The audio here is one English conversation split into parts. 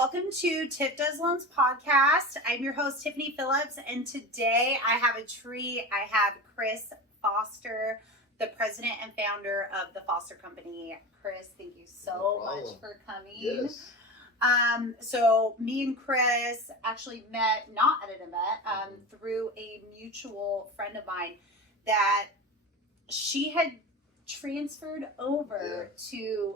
Welcome to TiffDoesLoans podcast. I'm your host, Tiffanie Phillips, and today I have a treat. I have Chris Foster, the president and founder of the Foster Company. Chris, thank you so much for coming. Yes. So me and Chris actually met, not at an event, through a mutual friend of mine that she had transferred over to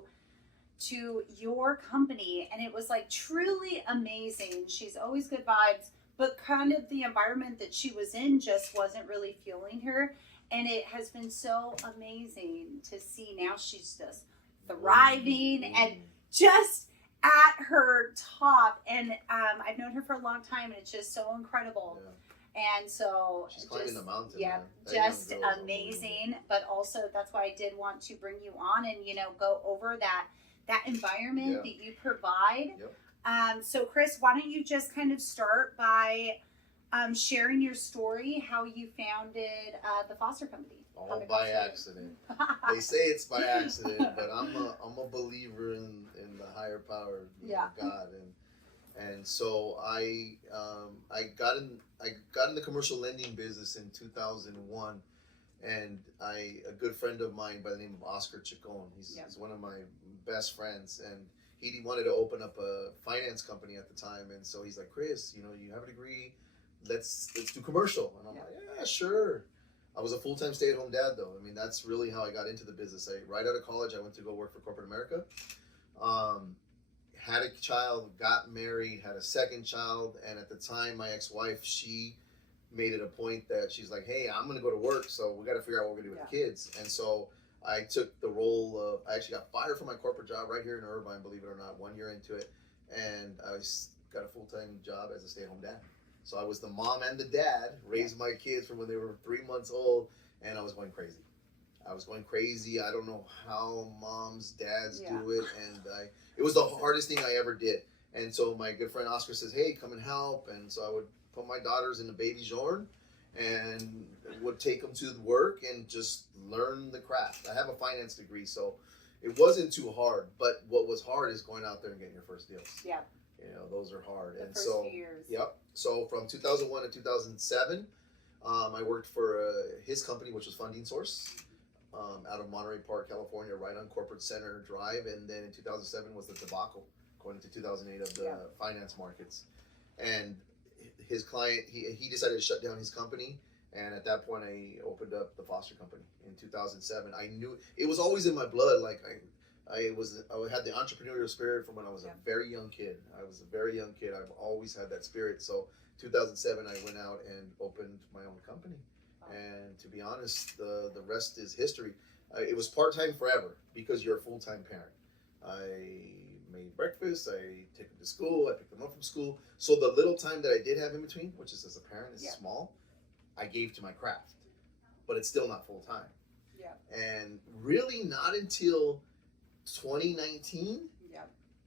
your company, and it was like truly amazing. She's always good vibes, but kind of the environment that she was in just wasn't really fueling her, and it has been so amazing to see now she's just thriving and just at her top. And I've known her for a long time, and it's just so incredible. And so she's climbing the mountain. Yeah, just amazing. But also that's why I did want to bring you on and go over that environment that you provide. So Chris, why don't you just kind of start by sharing your story, how you founded the Foster Company. All by accident. They say it's by accident, but I'm a believer in the higher power of God, and so I got in the commercial lending business in 2001, and a good friend of mine by the name of Oscar Chacon, he's one of my best friends, and he wanted to open up a finance company at the time, and so he's like, Chris, you have a degree, let's do commercial. And I'm like, yeah, sure. I was a full-time stay-at-home dad, though. I mean, that's really how I got into the business. Right out of college, I went to go work for corporate America. Had a child, got married, had a second child, and at the time, my ex-wife, she made it a point that she's like, hey, I'm going to go to work, so we got to figure out what we're going to do with the kids. And so I took the role of, I actually got fired from my corporate job right here in Irvine, believe it or not, 1 year into it, and I got a full-time job as a stay-at-home dad. So I was the mom and the dad, raised my kids from when they were 3 months old, and I was going crazy. I don't know how moms, dads do it, and it was the hardest thing I ever did. And so my good friend Oscar says, hey, come and help. And so I would put my daughters in the baby Jorn and would take them to work and just learn the craft. I have a finance degree, so it wasn't too hard. But what was hard is going out there and getting your first deals. Yeah. Those are hard. The first few years. Yep. So from 2001 to 2007, I worked for his company, which was Funding Source, out of Monterey Park, California, right on Corporate Center Drive. And then in 2007 was the debacle, going into 2008, of the finance markets. And his client, he decided to shut down his company. And at that point, I opened up the Foster Company in 2007. I knew it was always in my blood. Like I had the entrepreneurial spirit from when I was a very young kid. I've always had that spirit. So 2007, I went out and opened my own company. And to be honest, the rest is history. It was part-time forever because you're a full-time parent. I made breakfast, I take them to school, I picked them up from school. So the little time that I did have in between, which is as a parent is small, I gave to my craft. But it's still not full-time. And really not until 2019,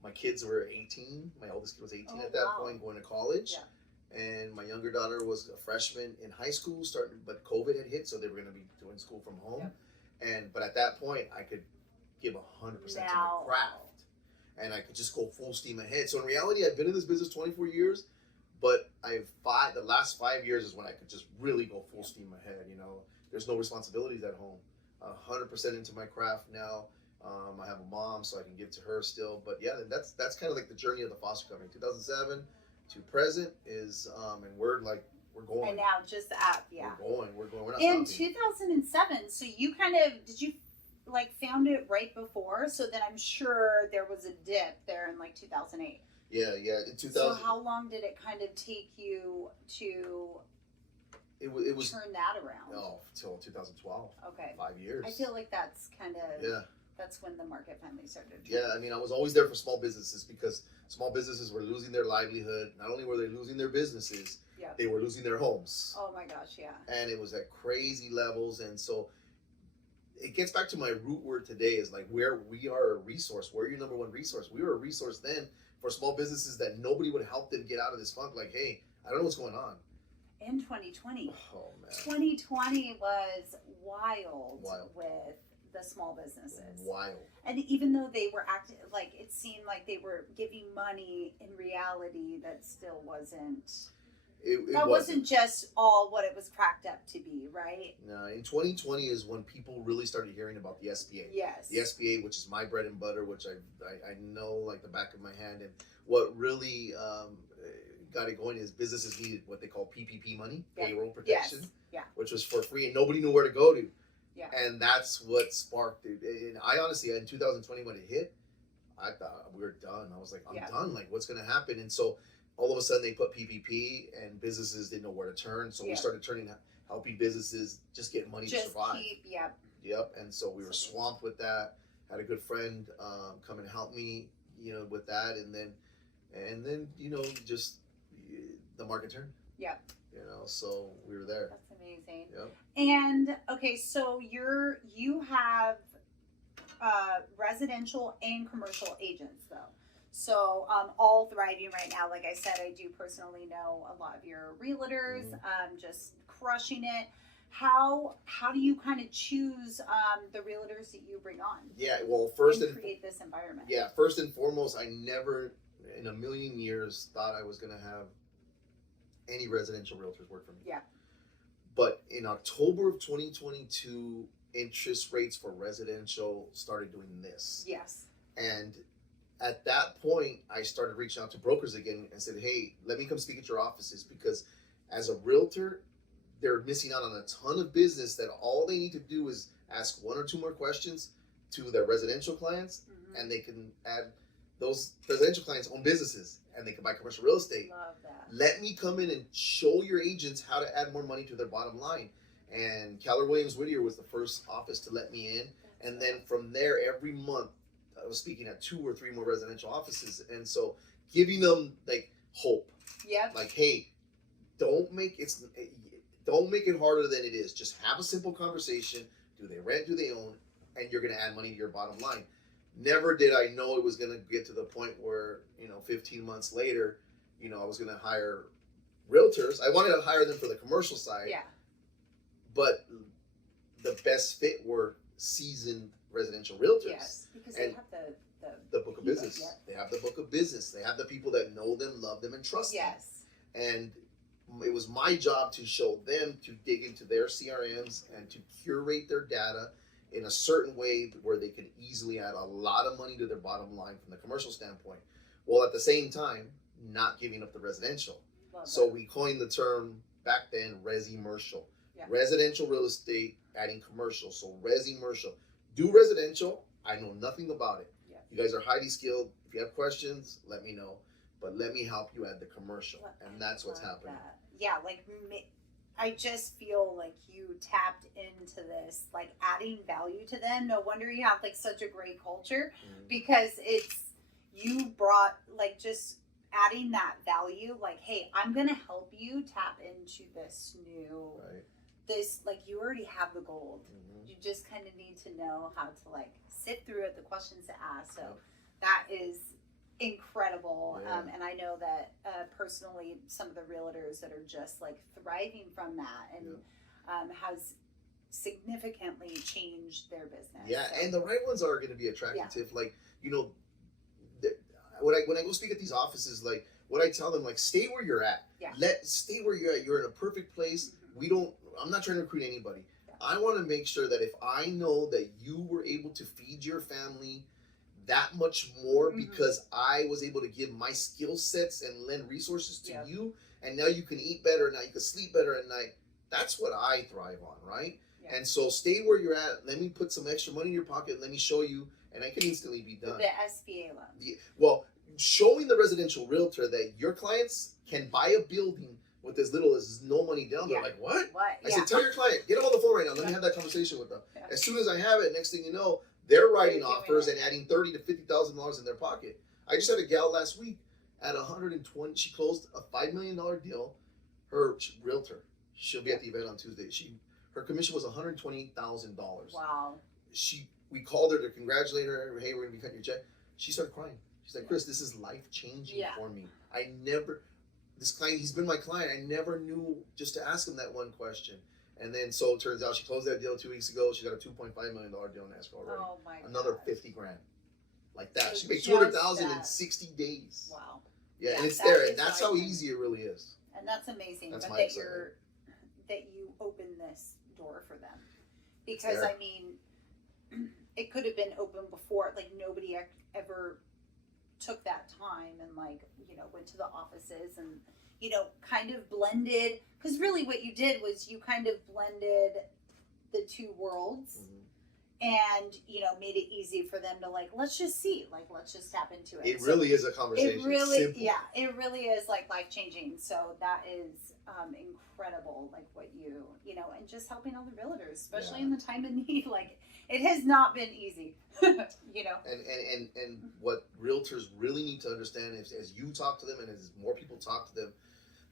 my kids were 18. My oldest kid was 18 at that point, going to college. And my younger daughter was a freshman in high school, but COVID had hit, so they were going to be doing school from home. But at that point, I could give 100% to my craft, and I could just go full steam ahead. So in reality, I've been in this business 24 years, but the last 5 years is when I could just really go full steam ahead. There's no responsibilities at home. 100% into my craft now. I have a mom, so I can give to her still. But yeah, that's kind of like the journey of the Foster Company. 2007 to present is, and we're going. And now just the app, We're going. We're not in stopping. 2007, so you did you found it right before? So then I'm sure there was a dip there in 2008. Yeah. In 2000. So how long did it kind of take you to it was turn that around? Oh, till 2012. Okay. 5 years. I feel like that's kind of that's when the market finally started. Yeah, I mean, I was always there for small businesses because small businesses were losing their livelihood. Not only were they losing their businesses, they were losing their homes. Oh my gosh, yeah. And it was at crazy levels. And so it gets back to my root word today is where we are a resource. We're your number one resource. We were a resource then for small businesses that nobody would help them get out of this funk. Hey, I don't know what's going on. In 2020. Oh, man. 2020 was wild. with the small businesses. Wild. And even though they were acting like it seemed like they were giving money, in reality, that still wasn't. That wasn't just all what it was cracked up to be, right? No, in 2020 is when people really started hearing about the SBA. Yes. The SBA, which is my bread and butter, which I know like the back of my hand. And what really got it going is businesses needed what they call PPP money, payroll protection, which was for free and nobody knew where to go to. Yeah. And that's what sparked it. And I honestly, in 2020 when it hit, I thought we were done. I was like, I'm done. Like, what's going to happen? And so all of a sudden they put PPP and businesses didn't know where to turn. So we started helping businesses just get money to survive. Yep. And so we were swamped with that. Had a good friend come and help me, with that. And then, just the market turned. Yeah. So we were there. That's amazing. Yep. And okay, so you have residential and commercial agents though. So all thriving right now. Like I said, I do personally know a lot of your realtors, just crushing it. How do you kind of choose the realtors that you bring on? Yeah, well, first and create this environment. Yeah, first and foremost, I never in a million years thought I was going to have any residential realtors work for me. Yeah. But in October of 2022, interest rates for residential started doing this. Yes. And at that point, I started reaching out to brokers again and said, hey, let me come speak at your offices, because as a realtor, they're missing out on a ton of business that all they need to do is ask one or two more questions to their residential clients, and they can add those residential clients own businesses and they can buy commercial real estate. Love that. Let me come in and show your agents how to add more money to their bottom line. And Keller Williams Whittier was the first office to let me in. And then from there, every month, I was speaking at 2 or 3 more residential offices. And so giving them like hope. Yeah. Like, hey, don't make it harder than it is. Just have a simple conversation. Do they rent? Do they own? And you're going to add money to your bottom line. Never did I know it was going to get to the point where, 15 months later, I was going to hire realtors. I wanted to hire them for the commercial side. Yeah. But the best fit were seasoned residential realtors. Yes, because they have the book of business. Yep. They have the book of business. They have the people that know them, love them, and trust them. Yes. And it was my job to show them to dig into their CRMs and to curate their data in a certain way where they could easily add a lot of money to their bottom line from the commercial standpoint, while at the same time not giving up the residential. So we coined the term back then, resi-mercial. Yeah. Residential real estate adding commercial. So resi-mercial. Do residential. I know nothing about it. Yeah. You guys are highly skilled. If you have questions, let me know. But let me help you add the commercial. And that's what's happening. Yeah, I just feel like you tapped into this, like adding value to them. No wonder you have like such a great culture, because you brought like just adding that value, like, hey, I'm going to help you tap into this new, this, like, you already have the gold. You just kind of need to know how to like sit through it, the questions to ask. So that is incredible. And I know that personally, some of the realtors that are just like thriving from that and has significantly changed their business. Yeah, so. And the right ones are going to be attractive. Like, when I go speak at these offices, like what I tell them, like, stay where you're at. Yeah. Stay where you're at. You're in a perfect place. I'm not trying to recruit anybody. Yeah. I want to make sure that if I know that you were able to feed your family that much more because I was able to give my skill sets and lend resources to you, and now you can eat better, now you can sleep better at night. That's what I thrive on, right? Yeah. And so stay where you're at. Let me put some extra money in your pocket. Let me show you, and I can instantly be done. The SBA loan. Yeah. Well, showing the residential realtor that your clients can buy a building with as little as no money down. They're like, what? I said, tell your client, get them on the phone right now. Let me have that conversation with them. Yeah. As soon as I have it, next thing you know, they're writing offers and adding $30,000 to $50,000 in their pocket. I just had a gal last week at 120. She closed a $5 million deal. Her realtor, she'll be at the event on Tuesday. Her commission was $128,000. Wow. We called her to congratulate her. Hey, we're gonna be cutting your check. She started crying. She's like, Chris, this is life changing for me. This client, he's been my client. I never knew just to ask him that one question. And then so it turns out she closed that deal 2 weeks ago. She got a $2.5 million deal in escrow already. Oh my god. Another 50 grand. Like that. So She made just 200,000 in that. 60 days. Wow. Yeah, Yeah, and it's that there. is And that's how awesome. easy it really is. And that's amazing. That's but my that excitement. that you open this door for them. Because there. I mean, it could have been open before. Like nobody ever took that time and like, you know, went to the offices and, you know, kind of blended. Because really what you did was you kind of blended the two worlds. Mhm. And, you know, made it easy for them to like, let's just see, like, let's just tap into it. It really is a conversation. It really, Simple. yeah, it really is like life changing. So that is incredible, like what you know, and just helping all the realtors, especially in the time of need. Like, it has not been easy, you know. And what realtors really need to understand is, as you talk to them and as more people talk to them,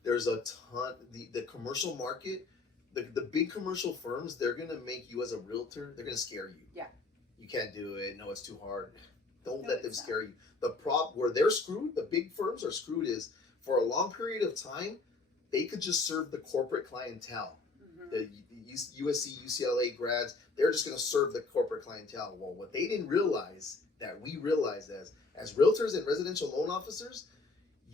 there's a ton. The commercial market. The big commercial firms, they're going to make you as a realtor, they're going to scare you. Yeah. You can't do it. No, it's too hard. Don't No, let them it's scare you. The where they're screwed, the big firms are screwed is for a long period of time, they could just serve the corporate clientele. Mm-hmm. The USC, UCLA grads, they're just going to serve the corporate clientele. Well, what they didn't realize that we realized as realtors and residential loan officers,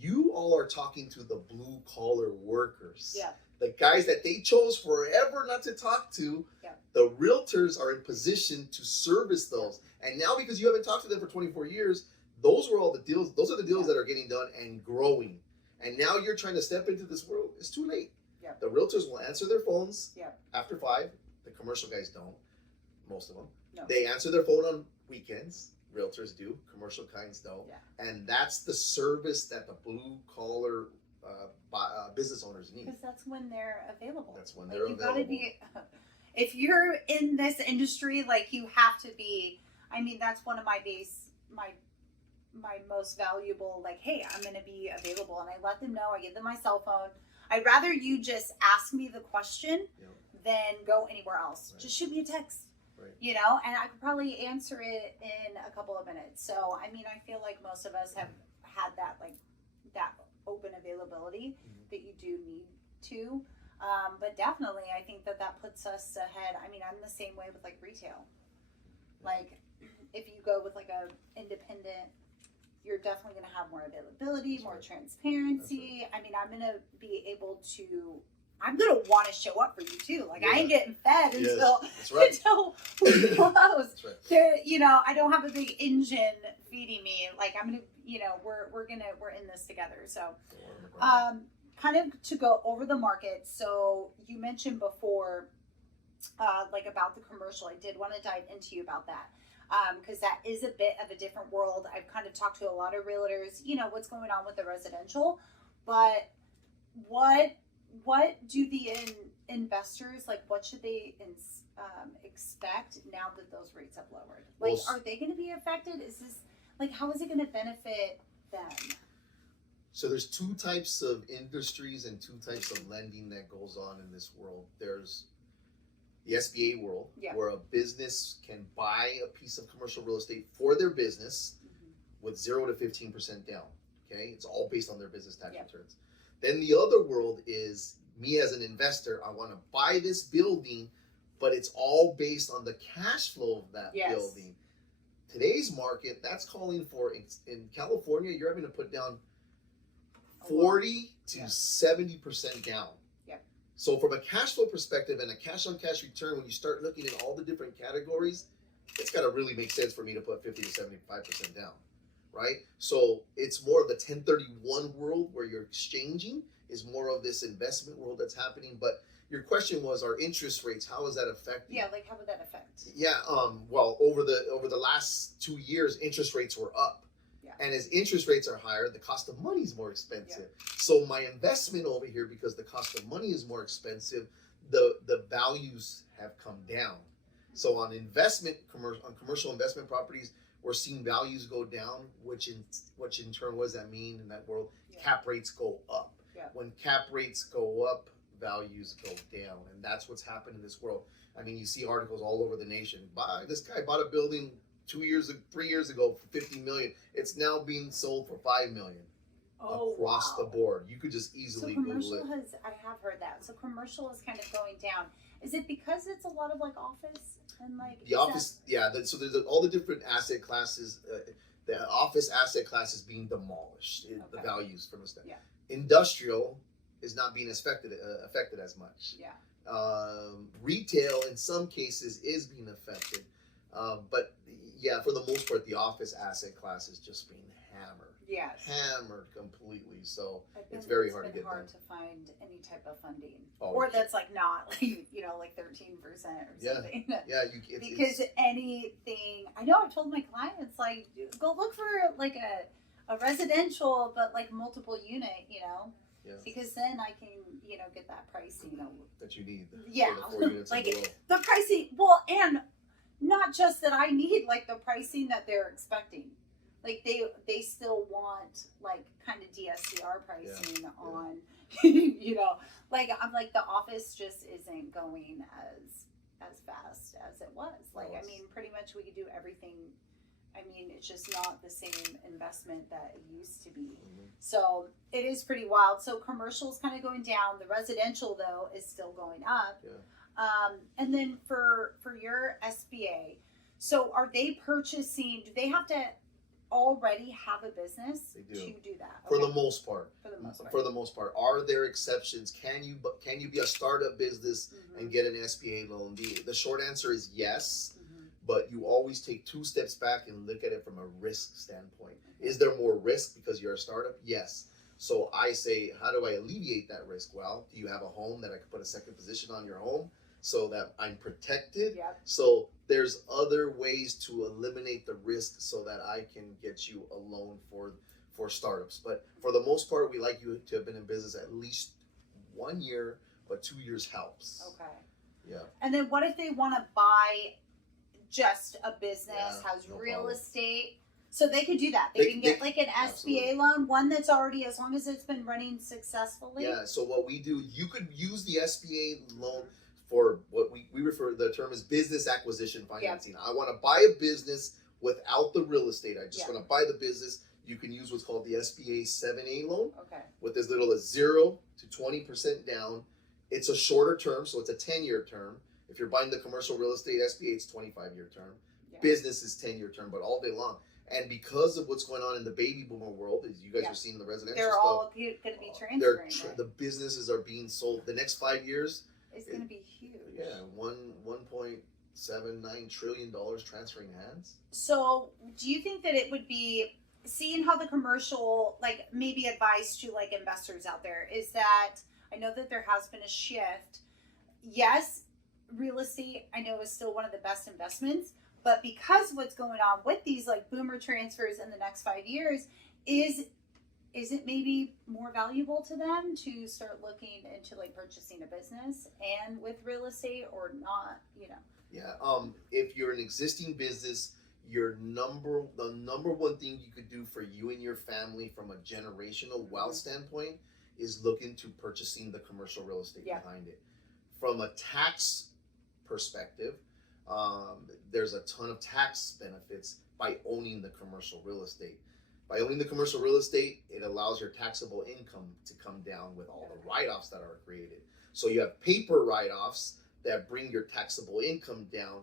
you all are talking to the blue collar workers. Yeah. The guys that they chose forever not to talk to, yeah. The realtors are in position to service those. And now because you haven't talked to them for 24 years, those were all the deals. Those are the deals that are getting done and growing. And now you're trying to step into this world. It's too late. Yeah. The realtors will answer their phones Yeah. after 5. The commercial guys don't. Most of them. No. They answer their phone on weekends. Realtors do. Commercial kinds don't. Yeah. And that's the service that the blue collar business owners need. Because that's when they're available. That's when like, they're you available. Gotta be, if you're in this industry, like you have to be. I mean, that's one of my my most valuable. Like, hey, I'm going to be available, and I let them know. I give them my cell phone. I'd rather you just ask me the question than go anywhere else. Right. Just shoot me a text. Right. You know, and I could probably answer it in a couple of minutes. So, I mean, I feel like most of us have had that, like, that open availability that you do need to. But definitely, I think that puts us ahead. I mean, I'm the same way with, like, retail. Like, if you go with, like, a independent, you're definitely going to have more availability, more transparency. I mean, I'm going to be able to... I'm gonna want to show up for you too. Like I ain't getting fed until until we close. That's right. You know, I don't have a big engine feeding me. Like I'm gonna, you know, we're in this together. So, kind of to go over the market. So you mentioned before, like about the commercial. I did want to dive into you about that. Because that is a bit of a different world. I've kind of talked to a lot of realtors. You know what's going on with the residential, but what do the investors, like, what should they expect now that those rates have lowered? Like, are they going to be affected? Is this, like, how is it going to benefit them? So there's 2 types of industries and 2 types of lending that goes on in this world. There's the SBA world, where a business can buy a piece of commercial real estate for their business with 0 to 15% down. Okay, it's all based on their business tax returns. Then the other world is me as an investor. I want to buy this building, but it's all based on the cash flow of that building. Today's market, that's calling for, in California, you're having to put down 40 to 70% down. So from a cash flow perspective and a cash on cash return, when you start looking at all the different categories, it's got to really make sense for me to put 50 to 75% down. Right? So it's more of the 1031 world where you're exchanging is more of this investment world that's happening. But your question was, our interest rates, how is that affecting? Yeah, like how would that affect? Yeah, well, over the last 2 years, interest rates were up. Yeah. And as interest rates are higher, the cost of money is more expensive. Yeah. So my investment over here, because the cost of money is more expensive, the values have come down. So on commercial investment properties, we're seeing values go down, which in turn, what does that mean in that world? Cap rates go up. When cap rates go up, values go down, and that's what's happened in this world. I mean, you see articles all over the nation. This guy bought a building 3 years ago for $50 million. It's now being sold for $5 million across the board. You could just easily Google it. I have heard that. So commercial is kind of going down. Is it because it's a lot of like office and like The office, so there's all the different asset classes. The office asset class is being demolished. The Okay. values from the step. Yeah. Industrial is not being affected as much. Yeah. Retail in some cases is being affected, but yeah, for the most part, the office asset class is just being Yes. hammered completely. So It's very hard to been get hard done. to find any type of funding, Oh, or yeah. that's like not like like 13% or Yeah. something. Yeah, Because anything, I know I've told my clients like go look for like a residential but like multiple unit, Yeah. because then I can get that pricing. that you need. Yeah, For the 4 units like and below. the pricing. Well, and not just that I need like the pricing that they're expecting. Like they still want like kind of DSCR pricing on, like I'm like the office just isn't going as fast as it was. Like I mean, pretty much we could do everything. I mean, it's just not the same investment that it used to be. Mhm. So it is pretty wild. So commercial's kind of going down. The residential though is still going up. Yeah. And then for your SBA, so are they purchasing? Do they have to already have a business They do. to do that? For Okay. the most part. For the most part. For the most part, are there exceptions? Can you be a startup business Mhm. and get an SBA loan? The short answer is yes, Mhm. but you always take 2 steps back and look at it from a risk standpoint. Is there more risk because you're a startup? Yes. So I say, how do I alleviate that risk? Well, do you have a home that I could put a second position on your home so that I'm protected? Yep. So there's other ways to eliminate the risk so that I can get you a loan for startups. But for the most part, we like you to have been in business at least 1 year, but 2 years helps. Okay. Yeah. And then what if they want to buy just a business, Yeah, has no real problem. estate? So they could do that. They can get like an SBA loan, one that's already, as long as it's been running successfully. Yeah. So what we do, you could use the SBA loan for what we refer, the term is business acquisition financing. I want to buy a business without the real estate. I just want to buy the business. You can use what's called the SBA 7A loan Okay. with as little as 0 to 20% down. It's a shorter term, so it's a 10-year term. If you're buying the commercial real estate SBA, it's 25-year term. Yeah. Business is 10-year term, but all day long. And because of what's going on in the baby boomer world, as you guys are seeing the residential they're stuff, all going to be transferring. the businesses are being sold. The next 5 years, It's going to be huge. yeah, $1.79 trillion transferring hands. So, do you think that it would be, seeing how the commercial, like maybe advice to like investors out there is that I know that there has been a shift. Yes, real estate I know is still one of the best investments, but because what's going on with these like boomer transfers in the next 5 years, is it maybe more valuable to them to start looking into like purchasing a business and with real estate or not, Yeah. If you're an existing business, the number one thing you could do for you and your family from a generational wealth standpoint is look into purchasing the commercial real estate behind it. From a tax perspective, there's a ton of tax benefits by owning the commercial real estate. By owning the commercial real estate, it allows your taxable income to come down with all the write-offs that are created. So you have paper write-offs that bring your taxable income down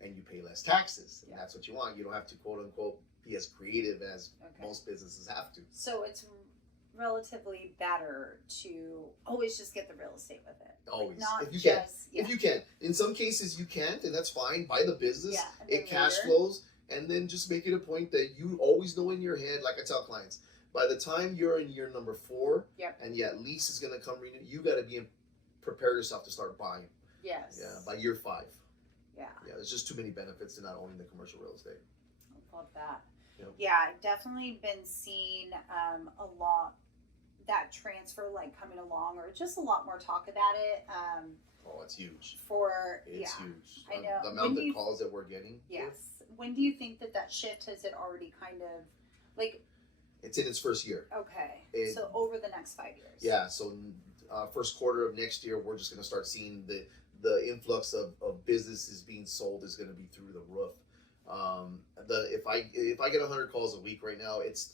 and you pay less taxes. And that's what you want. You don't have to quote unquote be as creative as most businesses have to. So it's relatively better to always just get the real estate with it. Always. Not if you just, can. If you can. In some cases you can't, and that's fine. Buy the business. and it cash flows, and then just make it a point that you always know in your head, like I tell clients, by the time you're in year number 4 and lease is gonna come renew, you gotta prepare yourself to start buying. Yes. Yeah, by year 5. Yeah. Yeah, there's just too many benefits to not owning the commercial real estate. I love that. Yep. Yeah, I've definitely been seeing a lot that transfer like coming along, or just a lot more talk about it. Oh, it's huge. It's huge. I know. The amount of calls that we're getting. Yes. When do you think that shift, has it already kind of like? It's in its first year. Okay. So over the next 5 years. Yeah. So first quarter of next year, we're just going to start seeing the influx of businesses being sold is going to be through the roof. If I get 100 calls a week right now, it's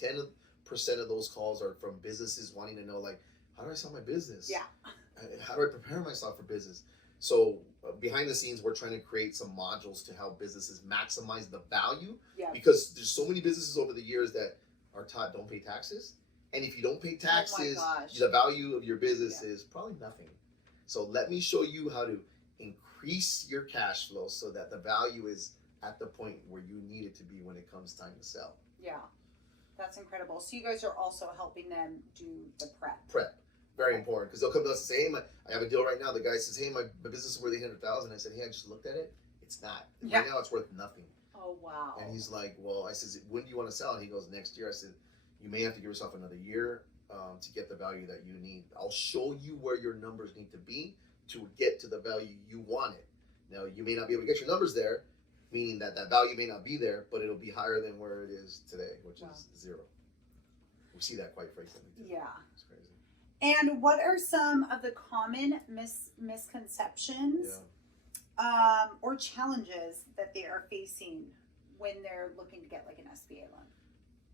10% of those calls are from businesses wanting to know, like, how do I sell my business? Yeah. How do I prepare myself for business? So behind the scenes, we're trying to create some modules to help businesses maximize the value, because there's so many businesses over the years that are taught don't pay taxes. And if you don't pay taxes, the value of your business is probably nothing. So let me show you how to increase your cash flow so that the value is at the point where you need it to be when it comes time to sell. Yeah, that's incredible. So you guys are also helping them do the prep. Prep. Very important, because they'll come to us and say, hey, I have a deal right now. The guy says, hey, my business is worth $800,000. I said, hey, I just looked at it. It's not. Right now it's worth nothing. Oh, wow. And he's like, well, I says, when do you want to sell? And he goes, next year. I said, you may have to give yourself another year to get the value that you need. I'll show you where your numbers need to be to get to the value you want it. Now, you may not be able to get your numbers there, meaning that value may not be there, but it'll be higher than where it is today, which is zero. We see that quite frequently. Yeah. It's crazy. And what are some of the common misconceptions or challenges that they are facing when they're looking to get like an SBA loan?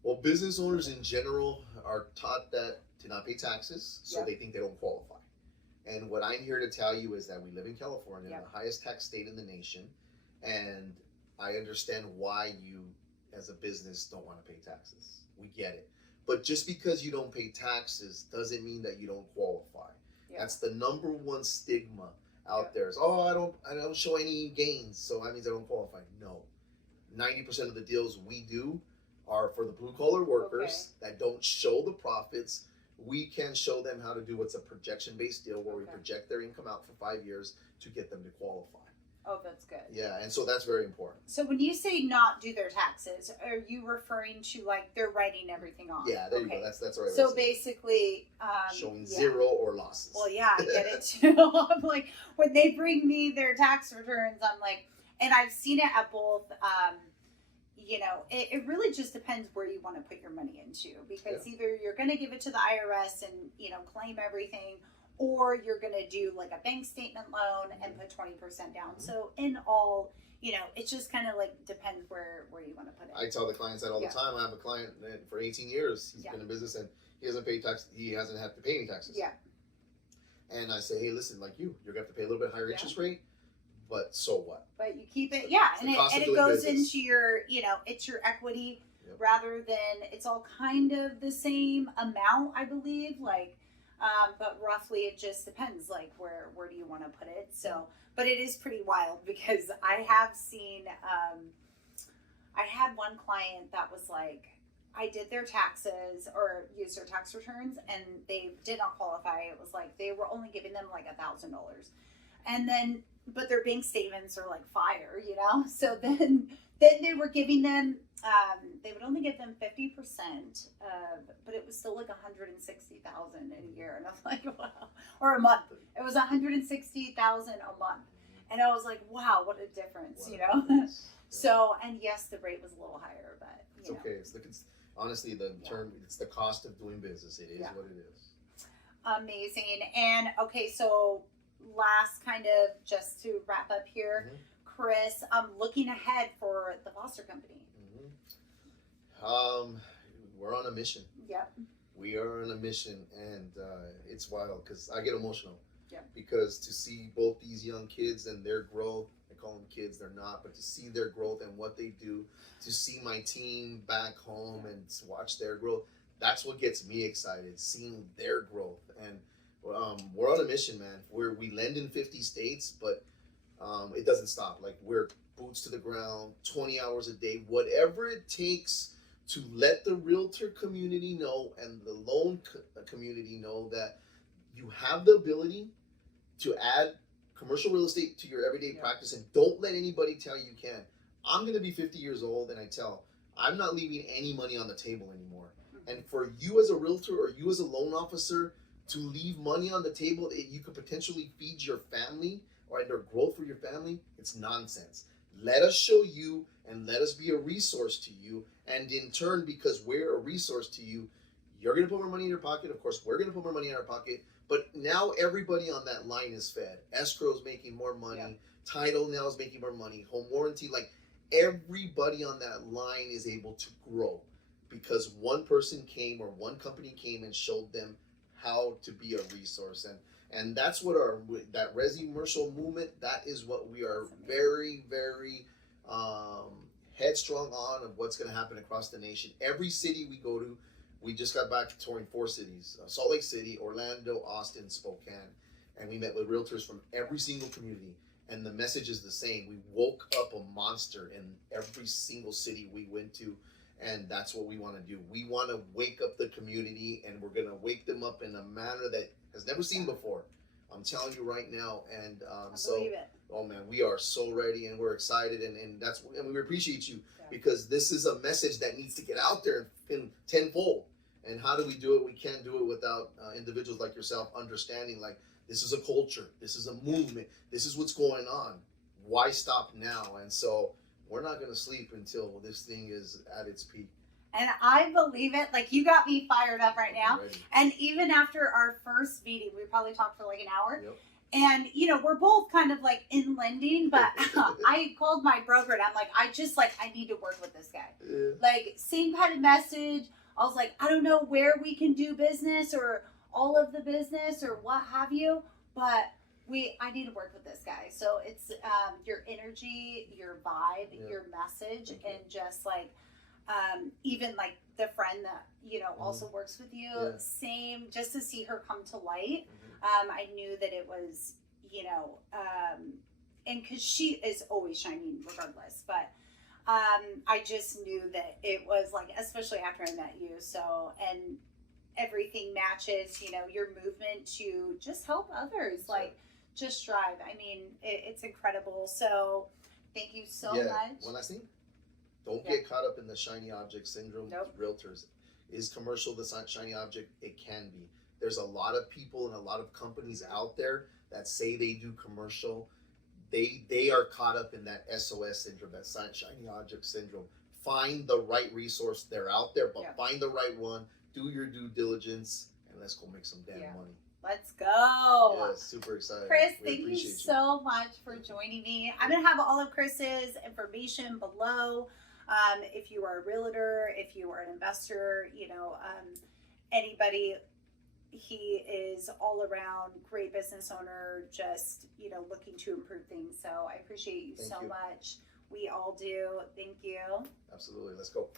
Well, business owners in general are taught that to not pay taxes, so they think they don't qualify. And what I'm here to tell you is that we live in California, the highest tax state in the nation, and I understand why you, as a business, don't want to pay taxes. We get it. But just because you don't pay taxes doesn't mean that you don't qualify. That's the number one stigma out there. Is, I don't show any gains, so that means I don't qualify. No. 90% of the deals we do are for the blue collar workers that don't show the profits. We can show them how to do what's a projection based deal where we project their income out for 5 years to get them to qualify. Oh, that's good. Yeah, and so that's very important. So when you say not do their taxes, are you referring to like they're writing everything off? Yeah, there you go. That's right. So basically, showing zero or losses. Well, yeah, I get it too. I'm like, when they bring me their tax returns, I'm like, and I've seen it at both. It really just depends where you want to put your money into, because either you're going to give it to the IRS and claim everything, or you're going to do like a bank statement loan and put 20% down. So in all, it just kind of like depends where you want to put it. I tell the clients that all the time. I have a client that for 18 years, he's been in business and he hasn't paid tax. He hasn't had to pay any taxes. Yeah. And I say, hey, listen, like you're going to have to pay a little bit higher interest rate, but so what? But you keep it, and it goes into your, it's your equity rather than, it's all kind of the same amount, I believe, like, but roughly it just depends, like where do you want to put it. So, but it is pretty wild, because I have seen, I had one client that was like, I did their taxes or used their tax returns and they did not qualify. It was like, they were only giving them like $1,000. And then, but their bank statements are like fire, So then they were giving them, they would only give them 50%, but it was still like $160,000 in a year. And I was like, wow, or a month. It was $160,000 a month. And I was like, wow, what a difference, So, and yes, the rate was a little higher, but it's okay. It's honestly the term. It's the cost of doing business. It is what it is. Amazing. And okay, so last kind of just to wrap up here, Chris, looking ahead for the foster company. We're on a mission. Yep. We are on a mission, and it's wild because I get emotional. Yeah. Because to see both these young kids and their growth, I call them kids, they're not, but to see their growth and what they do, to see my team back home and watch their growth, that's what gets me excited, seeing their growth. And we're on a mission, man. We lend in 50 states, but it doesn't stop. Like, we're boots to the ground, 20 hours a day, whatever it takes to let the realtor community know and the loan community know that you have the ability to add commercial real estate to your everyday practice, and don't let anybody tell you can't. I'm going to be 50 years old, and I'm not leaving any money on the table anymore. And for you as a realtor or you as a loan officer to leave money on the table that you could potentially feed your family or their growth for your family, it's nonsense. Let us show you and let us be a resource to you. And in turn, because we're a resource to you, you're going to put more money in your pocket. Of course, we're going to put more money in our pocket. But now everybody on that line is fed. Escrow is making more money. Yeah. Title now is making more money. Home warranty, like everybody on that line is able to grow because one person came or one company came and showed them how to be a resource. And And that's what that resi-mercial movement, that is what we are very, very headstrong on of what's going to happen across the nation. Every city we go to, we just got back touring 4 cities, Salt Lake City, Orlando, Austin, Spokane. And we met with realtors from every single community. And the message is the same. We woke up a monster in every single city we went to. And that's what we want to do. We want to wake up the community, and we're going to wake them up in a manner that has never seen before. I'm telling you right now. And oh man, we are so ready, and we're excited, and we appreciate you, because this is a message that needs to get out there in tenfold. And how do we do it? We can't do it without individuals like yourself understanding, like, this is a culture, this is a movement, this is what's going on. Why stop now? And so we're not going to sleep until this thing is at its peak. And I believe it. Like, you got me fired up right now. And even after our first meeting, we probably talked for like an hour. Yep. And, we're both kind of like in lending, but I called my broker and I'm like, I need to work with this guy. Yeah. Like, same kind of message. I was like, I don't know where we can do business or all of the business or what have you, but I need to work with this guy. So it's your energy, your vibe, your message, and just like, even like the friend that, also works with you, same, just to see her come to light. I knew that it was, and cause she is always shining regardless, but I just knew that it was like, especially after I met you. So, and everything matches, your movement to just help others, like just strive. I mean, it's incredible. So thank you so much. One last thing. Don't get caught up in the shiny object syndrome. Realtors. Is commercial the shiny object? It can be. There's a lot of people and a lot of companies out there that say they do commercial. They are caught up in that SOS syndrome, that shiny object syndrome. Find the right resource. They're out there, but find the right one. Do your due diligence, and let's go make some damn money. Let's go. Yeah, super excited. Chris, thank you so much for joining me. I'm going to have all of Chris's information below. If you are a realtor, if you are an investor, anybody, he is all around great business owner, just, looking to improve things. So I appreciate you so much. We all do. Thank you. Absolutely. Let's go.